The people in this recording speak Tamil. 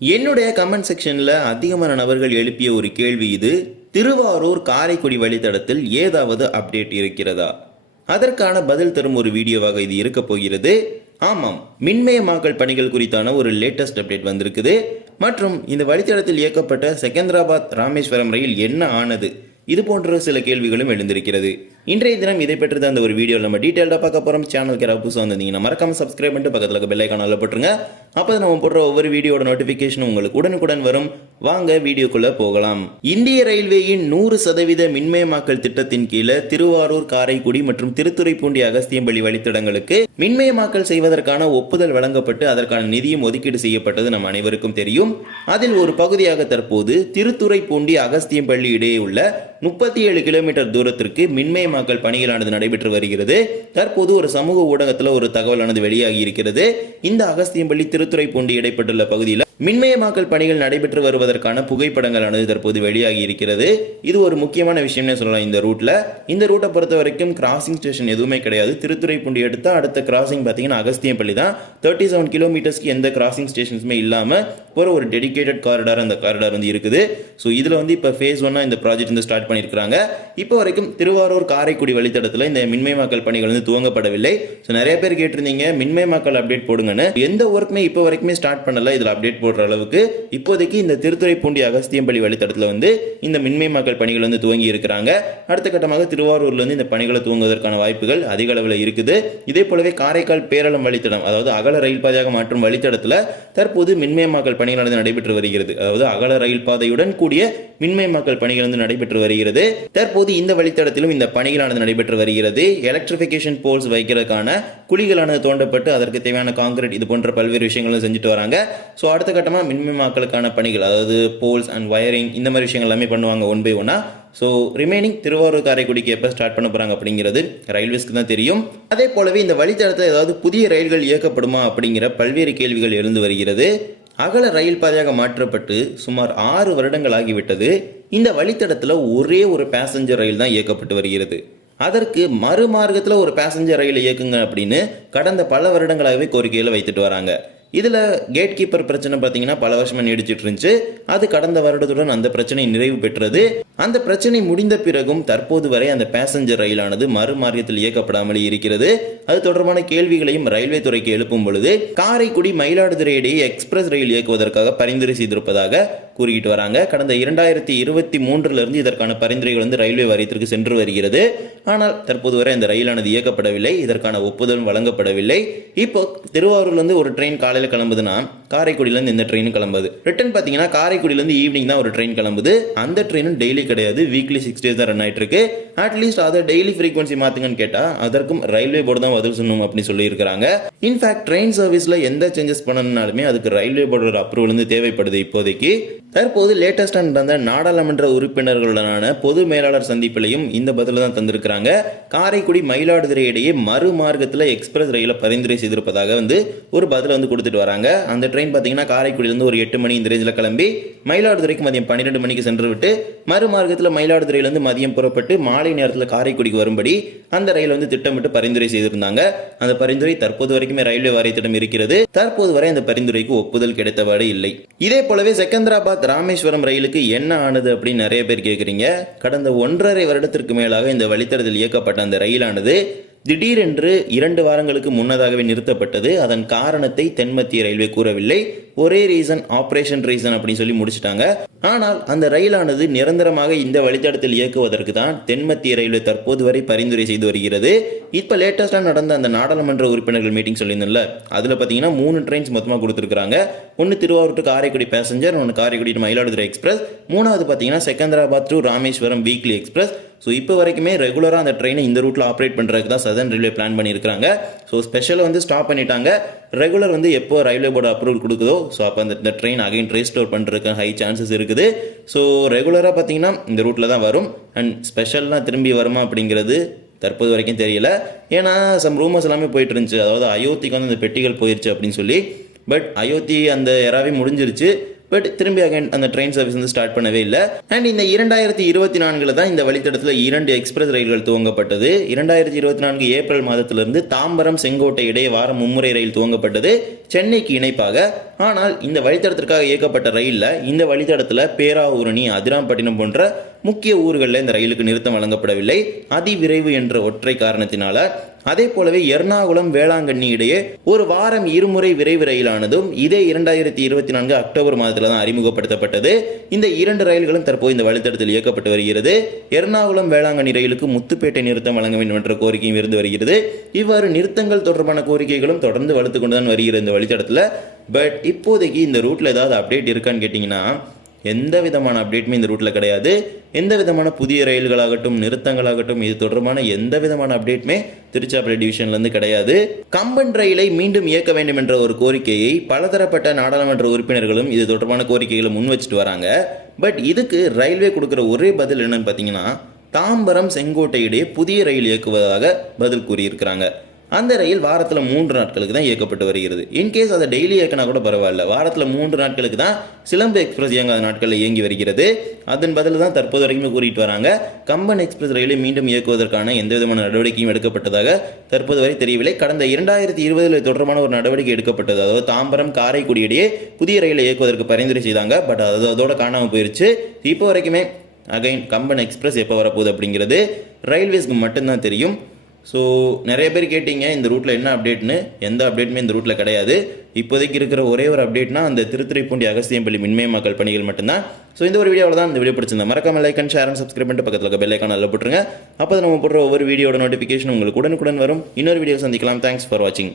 என்னுடைய கமெண்ட் செக்ஷன்ல அதிகமான நபர்கள் எழுப்பிய ஒரு கேள்வி இது. திருவாரூர் காரைக்குடி வழித்தடத்தில் ஏதாவது அப்டேட் இருக்கிறதா? அதற்கான பதில் தரும் ஒரு வீடியோவாக இது இருக்க போகிறது. ஆமாம், மின்மயமாக்கல் பணிகள் குறித்தான ஒரு லேட்டஸ்ட் அப்டேட் வந்திருக்குது. மற்றும் இந்த வழித்தடத்தில் இயக்கப்பட்ட செகந்திராபாத் ராமேஸ்வரம் ரயில் என்ன ஆனது, இது போன்ற சில கேள்விகளும் எழுந்திருக்கிறது. இன்றைய தினம் இதை பற்றி தான் அந்த ஒரு வீடியோ நம்ம டீட்டெயிலாக பார்க்க போகிறோம். சேனலுக்கு யாராவது புதுசாக வந்திருந்தீங்கன்னா மறக்காம சப்ஸ்கிரைப் பண்ணிட்டு பக்கத்தில் இருக்க பெல் ஐகான் ஆல்ல போட்டுருங்க. அப்போ நம்ம போடுற ஒவ்வொரு வீடியோட நோட்டிஃபிகேஷனும் உங்களுக்கு உடனுக்குடன் வரும். வாங்க வீடியோக்குள்ள போகலாம். இந்திய ரயில்வேயின் 100% மின்மயமாக்கல் திட்டத்தின் கீழே திருவாரூர், காரைக்குடி மற்றும் திருத்துறைப்பூண்டி அகஸ்தியம்பள்ளி வழித்தடங்களுக்கு மின்மயமாக்கல் செய்வதற்கான ஒப்புதல் வழங்கப்பட்டு அதற்கான நிதியும் ஒதுக்கீடு செய்யப்பட்டது நம் அனைவருக்கும் தெரியும். அதில் ஒரு பகுதியாக தற்போது திருத்துறைப்பூண்டி அகஸ்தியம்பள்ளி இடையே உள்ள 37 கிலோமீட்டர் தூரத்திற்கு மின்மயமாக்கல் பணிகளானது நடைபெற்று வருகிறது. தற்போது ஒரு சமூக ஊடகத்தில் ஒரு தகவலானது வெளியாகி இருக்கிறது. இந்த அகஸ்தியம்பள்ளி திருத்துறைப்பூண்டி இடைப்பட்டுள்ள பகுதியில் மின்மயமாக்கல் பணிகள் நடைபெற்று வருவதற்கான புகைப்படங்களானது தற்போது வெளியாகி இருக்கிறது. இது ஒரு முக்கியமான விஷயம்னு சொல்லலாம். இந்த ரூட்டை பொறுத்த வரைக்கும் கிராசிங் ஸ்டேஷன் எதுவுமே கிடையாது. திருத்துறைப்பூண்டி எடுத்தா அடுத்த கிராசிங் பார்த்தீங்கன்னா அகஸ்தியம்பள்ளி தான். 37 கிலோமீட்டர்ஸ்க்கு எந்த கிராசிங் ஸ்டேஷன்ஸுமே இல்லாமல் ஒரு டெடிகேட்டட் காரிடார் அந்த காரிடார் வந்து இருக்குது. ஸோ இதில் வந்து இப்போ ஃபேஸ் 1 இந்த ப்ராஜெக்ட் வந்து ஸ்டார்ட் பண்ணியிருக்காங்க. இப்போ வரைக்கும் திருவாரூர் காரைக்குடி வழித்தடத்தில் இந்த மின்மயமாக்கல் பணிகள் வந்து துவங்கப்படவில்லை. ஸோ நிறைய பேர் கேட்டிருந்தீங்க மின்மயமாக்கல் அப்டேட் போடுங்கன்னு. எந்த ஒர்க்குமே இப்போ வரைக்குமே ஸ்டார்ட் பண்ணல. இதில் அப்டேட் போடுற அளவுக்கு இப்போதைக்கு இந்த திருத்துறைப்பூண்டி அகஸ்தியம்பள்ளி வழித்தடத்தில் வந்து இந்த மின்மயமாக்கல் பணிகள் வந்து துவங்கி இருக்கிறாங்க. அடுத்த கட்டமாக திருவாரூர்ல இருந்து இந்த பணிகளை துவங்குவதற்கான வாய்ப்புகள் அதிக அளவில் இருக்குது. இதே போலவே காரைக்கால் பேரளம் வழித்தடம், அதாவது அகல ரயில் பாதையாக மாற்றும் வழித்தடத்தில் தற்போது மின்மயமாக்கல் பணிகள் நடைபெற்று வருகிறது. அதாவது அகல ரயில் பாதையுடன் கூடிய மின்மயமாக்கல் பணிகள் வந்து நடைபெற்று வருகிறது. தற்போது இந்த வழித்தடத்திலும் இந்த பணிகளானது நடைபெற்று வருகிறது. எலக்ட்ரிபிகேஷன் போல்ஸ் வைக்கிறதுக்கான குழிகளானது தோண்டப்பட்டு அதற்கு தேவையான கான்கிரீட் இது போன்ற பல்வேறு விஷயங்களும் செஞ்சுட்டு வராங்க. ஸோ அடுத்த கட்டமாக மின்மயமாக்கலுக்கான பணிகள், அதாவது போல்ஸ் அண்ட் வயரிங் இந்த மாதிரி விஷயங்கள் எல்லாமே பண்ணுவாங்க ஒன் பை ஒன்னா. ஸோ ரிமைனிங் திருவாரூர் காரைக்குடிக்கு எப்போ ஸ்டார்ட் பண்ண போகிறாங்க அப்படிங்கிறது ரயில்வேஸ்க்கு தான் தெரியும். அதே போலவே இந்த வழித்தடத்தில் ஏதாவது புதிய ரயில்கள் இயக்கப்படுமா அப்படிங்கிற பல்வேறு கேள்விகள் எழுந்து வருகிறது. அகல ரயில் பாதையாக மாற்றப்பட்டு சுமார் 6 வருடங்கள் ஆகிவிட்டது. இந்த வழித்தடத்தில் ஒரே ஒரு பேசஞ்சர் ரயில் தான் இயக்கப்பட்டு வருகிறது. அதற்கு மறுமார்க்கத்தில் ஒரு பேசஞ்சர் ரயில் இயக்குங்க அப்படின்னு கடந்த பல வருடங்களாகவே கோரிக்கையில் வைத்துட்டு வராங்க. இதில் கேட் கீப்பர் பிரச்சனை பார்த்தீங்கன்னா பல வருஷமாக நீடிச்சிட்டு இருந்துச்சு. அது கடந்த வருடத்துடன் அந்த பிரச்சனை நிறைவு பெற்றது. அந்த பிரச்சனை முடிந்த பிறகும் தற்போது வரை அந்த பேசஞ்சர் ரயிலானது மறுமார்க்கத்தில் இயக்கப்படாமல் இருக்கிறது. அது தொடர்பான கேள்விகளையும் ரயில்வே துறைக்கு எழுப்பும் பொழுது காரைக்குடி மயிலாடுதுறை இடையே எக்ஸ்பிரஸ் ரயில் இயக்குவதற்காக பரிந்துரை செய்திருப்பதாக கூறிக்கிட்டு வராங்க. கடந்த 2023 இதற்கான பரிந்துரைகள் வந்து ரயில்வே வாரியத்திற்கு சென்று வருகிறது. ஆனால் தற்போது வரை இந்த ரயிலானது இயக்கப்படவில்லை. இதற்கான ஒப்புதல் வழங்கப்படவில்லை. இப்போ திருவாரூர்லேருந்து ஒரு ட்ரெயின் காலையில் கிளம்புதுன்னா காரைக்குடியிலேருந்து இந்த ட்ரெயின் கிளம்புது. ரிட்டர்ன் பார்த்தீங்கன்னா காரைக்குடியிலேருந்து ஈவினிங் தான் ஒரு ட்ரெயின் கிளம்புது. அந்த ட்ரெயினும் டெய்லி கிடையாது, வீக்லி 6 days தான் ரன் ஆகிட்டு இருக்கு. அட்லீஸ்ட் அதை டெய்லி ஃப்ரீக்வன்சி மாற்றுங்கன்னு கேட்டால் அதற்கும் ரயில்வே போர்டு தான் பதில் சொல்லணும் அப்படின்னு சொல்லியிருக்கிறாங்க. இன்ஃபேக்ட் ட்ரெயின் சர்வீஸில் எந்த சேஞ்சஸ் பண்ணணும்னாலுமே அதுக்கு ரயில்வே போர்டோட அப்ரூவல் வந்து தேவைப்படுது. இப்போதைக்கு தற்போது லேட்டஸ்டாக நடந்த நாடாளுமன்ற உறுப்பினர்களுடனான பொது மேலாளர் சந்திப்பிலையும் இந்த பதில தான் தந்திருக்கிறாங்க. காரைக்குடி மயிலாடுதுறை இடையே மறுமார்க்கத்தில் எக்ஸ்பிரஸ் ரயில பரிந்துரை செய்திருப்பதாக வந்து ஒரு பதில வந்து கொடுத்துட்டு வராங்க. அந்த ட்ரெயின் பார்த்தீங்கன்னா காரைக்குடியிலிருந்து ஒரு 8 மணி இந்த ரேஞ்சில் கிளம்பி மயிலாடுதுறைக்கு மதியம் 12 மணிக்கு சென்று விட்டு மறுமார்க்கத்தில் மயிலாடுதுறையிலிருந்து மதியம் புறப்பட்டு மாலை நேரத்தில் காரைக்குடிக்கு வரும்படி அந்த ரயில் வந்து திட்டமிட்டு பரிந்துரை செய்திருந்தாங்க. அந்த பரிந்துரை தற்போது வரைக்குமே ரயில்வே வாரியத்திடம் இருக்கிறது. தற்போது வரை அந்த பரிந்துரைக்கு ஒப்புதல் கிடைத்தவாறு இல்லை. இதே போலவே செகந்திராபாத் ராமேஸ்வரம் ரயிலுக்கு என்ன ஆனது அப்படின்னு நிறைய பேர் கேட்குறீங்க. கடந்த 1.5 வருடத்திற்கு மேலாக இந்த வழித்தடத்தில் இயக்கப்பட்ட அந்த ரயிலானது திடீரென்று 2 வாரங்களுக்கு முன்னதாகவே நிறுத்தப்பட்டது. அதன் காரணத்தை தென்மத்திய ரயில்வே கூறவில்லை. ஒரே ரீசன், ஆபரேஷன் ரீசன் அப்படின்னு சொல்லி முடிச்சிட்டாங்க. ஆனால் அந்த ரயிலானது நிரந்தரமாக இந்த வழித்தடத்தில் இயக்குவதற்கு தான் தென்மத்திய ரயில்வே தற்போது வரை பரிந்துரை செய்து வருகிறது. இப்போ லேட்டஸ்டாக நடந்த அந்த நாடாளுமன்ற உறுப்பினர்கள் மீட்டிங் சொல்லியிருந்தோம்ல, அதில் பார்த்தீங்கன்னா 3 ட்ரெயின்ஸ் மொத்தமாக கொடுத்துருக்காங்க. ஒன்று திருவாரூர் டு காரைக்குடி பேசஞ்சர், ஒன்று காரைக்குடி டு மயிலாடுதுறை எக்ஸ்பிரஸ், 3வது பார்த்தீங்கன்னா Secunderabad to Rameswaram weekly express. So இப்போ வரைக்குமே ரெகுலராக அந்த ட்ரெயினை இந்த ரூட்டில் ஆப்ரேட் பண்ணுறதுக்கு தான் சதர்ன் ரயில்வே பிளான் பண்ணியிருக்காங்க. ஸோ ஸ்பெஷலை வந்து ஸ்டாப் பண்ணிட்டாங்க. ரெகுலர் வந்து எப்போ ரயில்வே போர்டு அப்ரூவல் கொடுக்குதோ ஸோ அப்போ அந்த ட்ரெயின் அகைன் ரீஸ்டோர் பண்ணுறதுக்கு ஹை சான்சஸ் இருக்குது. ஸோ ரெகுலராக பார்த்தீங்கன்னா இந்த ரூட்டில் தான் வரும். அண்ட் ஸ்பெஷல்லாம் திரும்பி வருமா அப்படிங்கிறது தற்போது வரைக்கும் தெரியல. ஏன்னா சம் ரூமர்ஸ் எல்லாமே போயிட்டு இருந்துச்சு. அதாவது அயோத்திக்கு வந்து அந்த பெட்டிகள் போயிடுச்சு அப்படின்னு சொல்லி. பட் அயோத்தி அந்த எராவே முடிஞ்சிருச்சு. பட் திரும்பி அகைன் அந்த ட்ரெயின் சர்வீஸ் வந்து ஸ்டார்ட் பண்ணவே இல்லை. அண்ட் இந்த 2024 தான் இந்த வழித்தடத்தில் 2 எக்ஸ்பிரஸ் ரயில்கள் துவங்கப்பட்டது. 2024 ஏப்ரல் மாதத்திலிருந்து தாம்பரம் செங்கோட்டை இடையே வாரம் மும்முறை ரயில் துவங்கப்பட்டது சென்னைக்கு இணைப்பாக. ஆனால் இந்த வழித்தடத்திற்காக இயக்கப்பட்ட ரயிலில் இந்த வழித்தடத்தில் பேராவூரணி, அதிராம்பட்டினம் போன்ற முக்கிய ஊர்களில் இந்த ரயிலுக்கு நிறுத்தம் வழங்கப்படவில்லை, அதிவிரைவு என்ற ஒற்றை காரணத்தினால. அதே போலவே எர்ணாகுளம் வேளாங்கண்ணி இடையே ஒரு வாரம் இருமுறை விரைவு ரயிலானதும் இதே 2024 அக்டோபர் மாதத்தில் தான் அறிமுகப்படுத்தப்பட்டது. இந்த 2 ரயில்களும் தற்போது இந்த வழித்தடத்தில் இயக்கப்பட்டு வருகிறது. எர்ணாகுளம் வேளாங்கண்ணி ரயிலுக்கு முத்துப்பேட்டை நிறுத்தம் வழங்க வேண்டும் என்ற கோரிக்கையும் இருந்து வருகிறது. இவ்வாறு நிறுத்தங்கள் தொடர்பான கோரிக்கைகளும் தொடர்ந்து வலுத்து கொண்டு தான் வருகிறது இந்த வழித்தடத்தில். பட் இப்போதைக்கு இந்த ரூட்ல ஏதாவது அப்டேட் இருக்கான்னு கேட்டிங்கன்னா எந்த விதமான அப்டேட்டுமே இந்த ரூட்டில் கிடையாது. எந்த விதமான புதிய ரயில்களாகட்டும், நிறுத்தங்களாகட்டும், இது தொடர்பான எந்த விதமான அப்டேட்டுமே திருச்சிராப்பள்ளி டிவிஷன்லேருந்து கிடையாது. கம்பன் ரயிலை மீண்டும் இயக்க வேண்டும் என்ற ஒரு கோரிக்கையை பலதரப்பட்ட நாடாளுமன்ற உறுப்பினர்களும் இது தொடர்பான கோரிக்கைகளை முன் வச்சுட்டு வராங்க. பட் இதுக்கு ரயில்வே கொடுக்குற ஒரே பதில் என்னன்னு பார்த்தீங்கன்னா, தாம்பரம் செங்கோட்டை இடையே புதிய ரயில் இயக்குவதாக பதில் கூறியிருக்கிறாங்க. அந்த ரயில் வாரத்தில் 3 நாட்களுக்கு தான் இயக்கப்பட்டு வருகிறது. இன்கேஸ் அதை டெய்லி இயக்கினா கூட பரவாயில்ல, வாரத்தில் 3 நாட்களுக்கு தான் சிலம்பு எக்ஸ்பிரஸ் இயங்காத நாட்களில் இயங்கி வருகிறது. அதன் பதில் தான் தற்போது வரைக்கும் கூறிட்டு வராங்க. கம்பன் எக்ஸ்பிரஸ் ரயிலை மீண்டும் இயக்குவதற்கான எந்த விதமான நடவடிக்கையும் எடுக்கப்பட்டதாக தற்போது வரை தெரியவில்லை. கடந்த 2020 தொடர்பான ஒரு நடவடிக்கை எடுக்கப்பட்டது. அதாவது தாம்பரம் காரைக்குடி இடையே புதிய ரயிலை இயக்குவதற்கு பரிந்துரை செய்தாங்க. பட் அதோட காணாமல் போயிருச்சு. இப்போ வரைக்குமே அகைன் கம்பன் எக்ஸ்பிரஸ் எப்போ வரப்போகுது அப்படிங்கிறது ரயில்வேஸ்க்கு மட்டும்தான் தெரியும். ஸோ நிறைய பேர் கேட்டீங்க இந்த ரூட்டில் என்ன அப்டேட்னு. எந்த அப்டேட்டுமே இந்த ரூட்டில் கிடையாது. இப்போதைக்கு இருக்கிற ஒரே ஒரு அப்டேட்னா அந்த திருத்துறைப்பூண்டி அகஸ்தியம்பள்ளி மின்மயமாக்கல் பணிகள் மட்டும்தான். ஸோ இந்த ஒரு வீடியோவில் தான் இந்த வீடியோ பிடிச்சிருந்தா மறக்காம like and share and subscribe பண்ணிட்டு பக்கத்தில் இருக்க பெல் ஐக்கான் நல்லா போட்டுருங்க. அப்போ நம்ம போடுற ஒவ்வொரு வீடியோட நோட்டிஃபிகேஷன் உங்களுக்கு உடனுக்குடன் வரும். இன்னொரு வீடியோ சந்திக்கலாம். தேங்க்ஸ் ஃபார் வாட்சிங்.